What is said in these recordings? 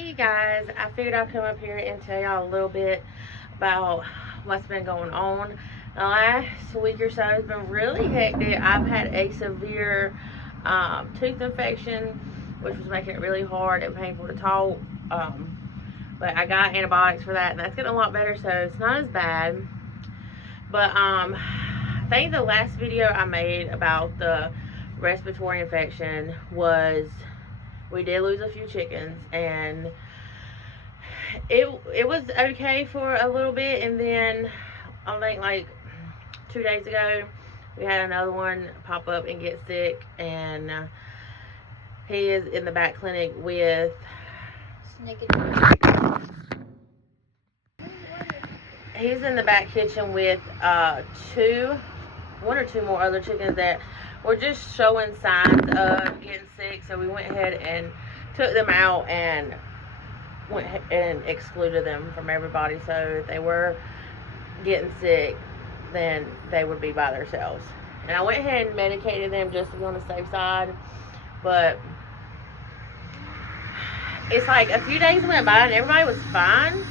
Hey guys, I figured I'd come up here and tell y'all a little bit about what's been going on. The last week or so has been really hectic. I've had a severe tooth infection, which was making it really hard and painful to talk. Um, but I got antibiotics for that, and that's getting a lot better, so it's not as bad. But I think the last video I made about the respiratory infection was we did lose a few chickens, and it was okay for a little bit, and then I think like 2 days ago we had another one pop up and get sick, and he is in the back clinic with he's in the back kitchen with one or two more other chickens that were just showing signs of getting sick. So we went ahead and took them out and went and excluded them from everybody. So if they were getting sick, then they would be by themselves. And I went ahead and medicated them just to be on the safe side. But it's like a few days went by and everybody was fine.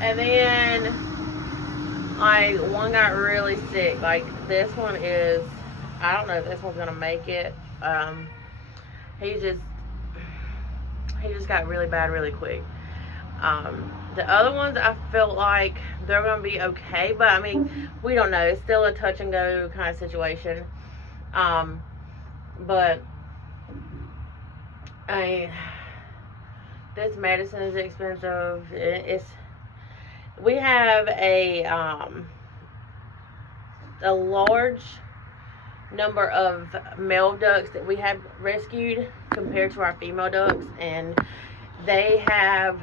And then like one got really sick. Like this one is, I don't know if this one's gonna make it. He just got really bad really quick. The other ones I felt like they're gonna be okay, but I mean we don't know. It's still a touch and go kind of situation. But I mean, this medicine is expensive. We have a large number of male ducks that we have rescued compared to our female ducks, and they have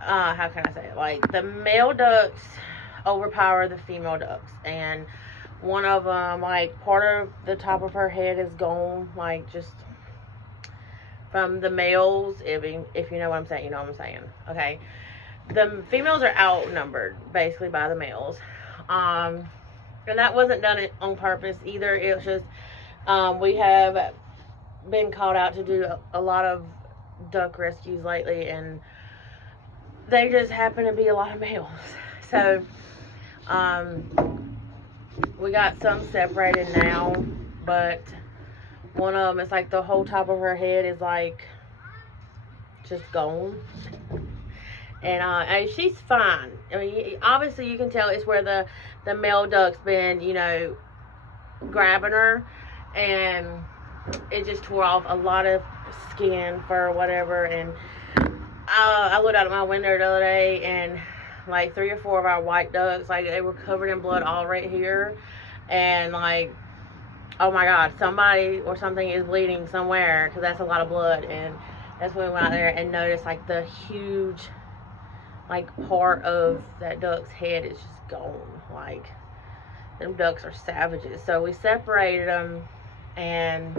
how can I say it, like the male ducks overpower the female ducks, and one of them, like part of the top of her head is gone, like just from the males. If you know what I'm saying, you know what I'm saying. Okay, the females are outnumbered basically by the males. And that wasn't done on purpose either. It was just we have been called out to do a lot of duck rescues lately, and they just happen to be a lot of males. So we got some separated now, but one of them, it's like the whole top of her head is like just gone. And she's fine. I mean, obviously you can tell it's where the male duck's been, grabbing her, and it just tore off a lot of skin, fur, whatever. And I looked out of my window the other day, and like 3 or 4 of our white ducks, like they were covered in blood all right here, and like, oh my God, somebody or something is bleeding somewhere, because that's a lot of blood. And that's when we went out there and noticed like the huge, like part of that duck's head is just gone. Like, them ducks are savages. So we separated them, and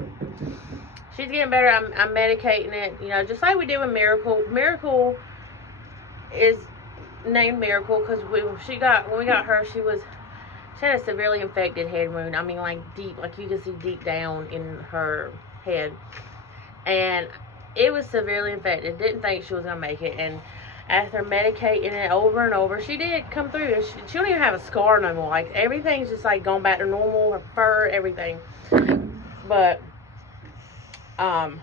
she's getting better. I'm medicating it, just like we did with Miracle. Miracle is named Miracle because when we got her, she had a severely infected head wound. I mean, like deep, like you can see deep down in her head, and it was severely infected. Didn't think she was gonna make it, and after medicating it over and over, she did come through. She don't even have a scar no more. Like, everything's just like gone back to normal. Her fur, everything. But I'm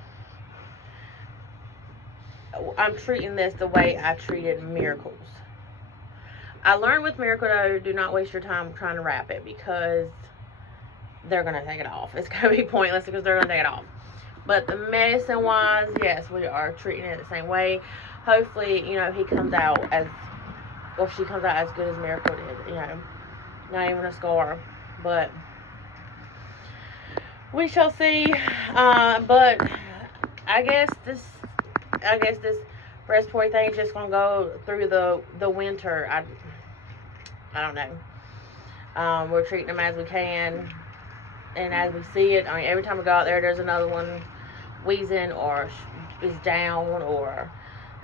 treating this the way I treated Miracles. I learned with Miracle, though, do not waste your time trying to wrap it, because they're gonna take it off. It's gonna be pointless because they're gonna take it off. But the medicine wise, yes, we are treating it the same way. Hopefully, he comes out or she comes out as good as Miracle did, not even a scar. But we shall see. But I guess this respiratory thing is just gonna go through the winter. I don't know. We're treating them as we can, and as we see it. I mean, every time we go out there's another one wheezing or is down, or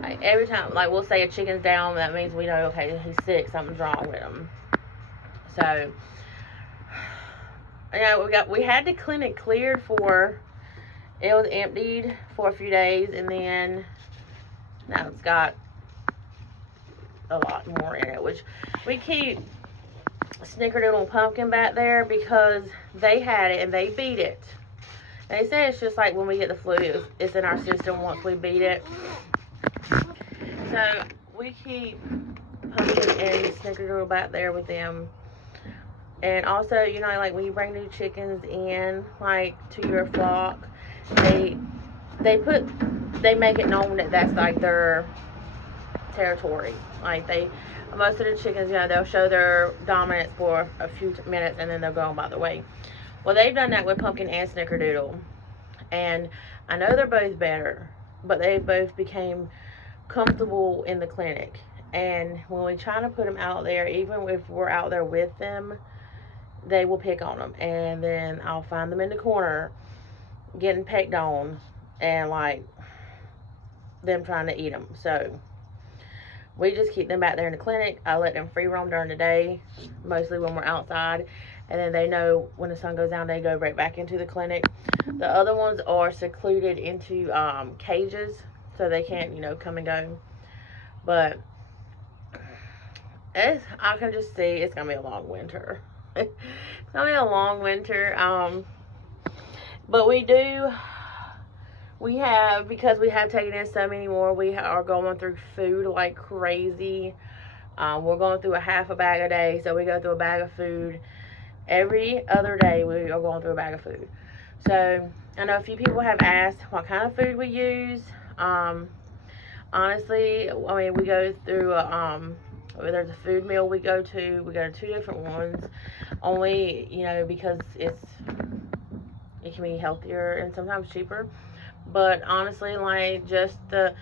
like every time, like we'll say a chicken's down, that means we know, okay, he's sick, something's wrong with him. So we had the clinic cleared for, it was emptied for a few days, and then Now it's got a lot more in it, which we keep Snickerdoodle Pumpkin back there because they had it and they beat it. They say it's just like when we get the flu, it's in our system once we beat it. So we keep Pumpkin and Snickerdoodle back there with them. And also, you know, like when you bring new chickens in, like to your flock, they make it known that that's like their territory. Like most of the chickens, you know, they'll show their dominance for a few minutes and then they'll go on by the way. Well, they've done that with Pumpkin and Snickerdoodle. And I know they're both better, but they both became comfortable in the clinic. And when we try to put them out there, even if we're out there with them, they will pick on them. And then I'll find them in the corner getting pecked on and like them trying to eat them. So we just keep them back there in the clinic. I let them free roam during the day, mostly when we're outside. And then they know when the sun goes down, they go right back into the clinic. The other ones are secluded into cages, so they can't, you know, come and go. But I can just see it's going to be a long winter. It's going to be a long winter. But because we have taken in so many more, we are going through food like crazy. We're going through a half a bag a day, so we go through a bag of food. Every other day we are going through a bag of food. So I know a few people have asked what kind of food we use. Honestly, I mean, we go through there's a food mill we go to 2 different ones, only, you know, because it can be healthier and sometimes cheaper. But honestly, like just the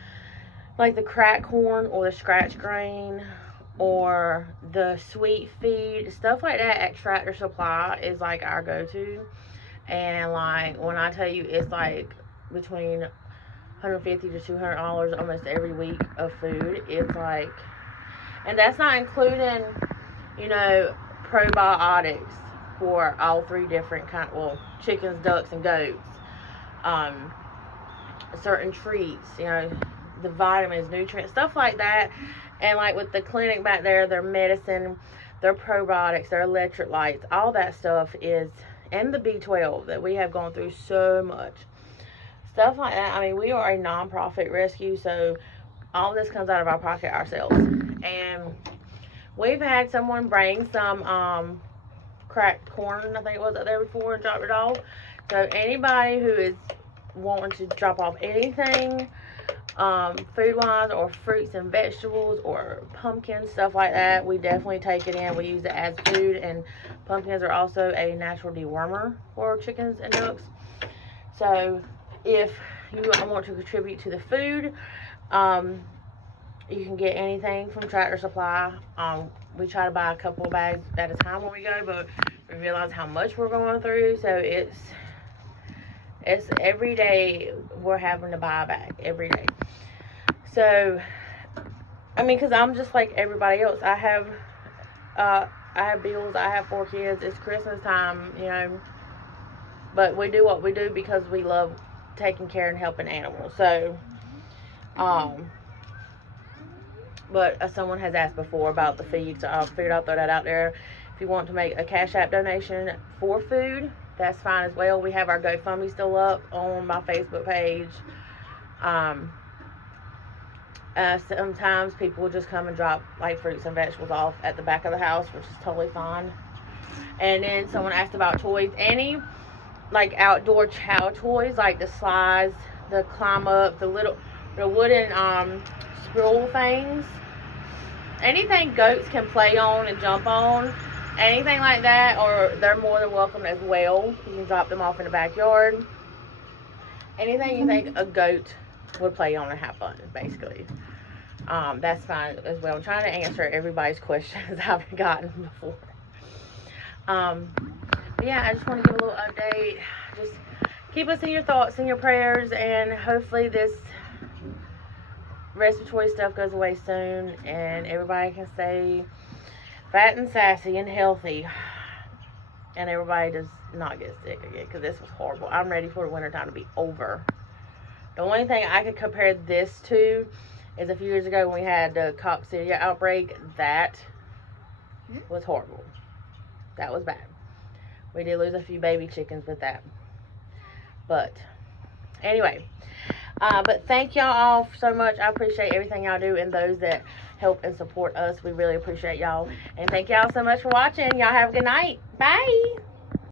crack corn or the scratch grain or the sweet feed, stuff like that at Tractor Supply is like our go-to. And like when I tell you, it's like between $150 to $200 almost every week of food. It's like, and that's not including, you know, probiotics for all 3 different chickens, ducks, and goats. Certain treats, you know, the vitamins, nutrients, stuff like that. And like with the clinic back there, their medicine, their probiotics, their electrolytes, all that stuff is, and the B12 that we have gone through so much. Stuff like that. I mean, we are a non-profit rescue, so all this comes out of our pocket ourselves. And we've had someone bring some cracked corn, I think it was, up there before and drop it off. So anybody who is wanting to drop off anything food-wise, or fruits and vegetables, or pumpkins, stuff like that, we definitely take it in. We use it as food, and pumpkins are also a natural dewormer for chickens and ducks. So if you want to contribute to the food, you can get anything from Tractor Supply. We try to buy a couple of bags at a time when we go, but we realize how much we're going through, so it's every day we're having to buy a bag every day. So I mean, because I'm just like everybody else. I have bills. I have 4 kids. It's Christmas time, you know. But we do what we do because we love taking care and helping animals. So, but someone has asked before about the feed, so I figured I'll throw that out there. If you want to make a Cash App donation for food, that's fine as well. We have our GoFundMe still up on my Facebook page. Sometimes people will just come and drop like fruits and vegetables off at the back of the house, which is totally fine. And then someone asked about toys. Any like outdoor chow toys, like the slides, the climb up, the wooden spool things, anything goats can play on and jump on, anything like that, or they're more than welcome as well. You can drop them off in the backyard. Anything you think a goat would play on and have fun, basically. That's fine as well. I'm trying to answer everybody's questions I've gotten before. Yeah, I just want to give a little update. Just keep us in your thoughts and your prayers, and hopefully this respiratory stuff goes away soon and everybody can stay fat and sassy and healthy, and everybody does not get sick again, because this was horrible. I'm ready for the winter time to be over. The only thing I could compare this to is a few years ago when we had the coccidia outbreak. That was horrible. That was bad. We did lose a few baby chickens with that. But anyway, but thank y'all all so much. I appreciate everything y'all do, and those that help and support us. We really appreciate y'all. And thank y'all so much for watching. Y'all have a good night. Bye.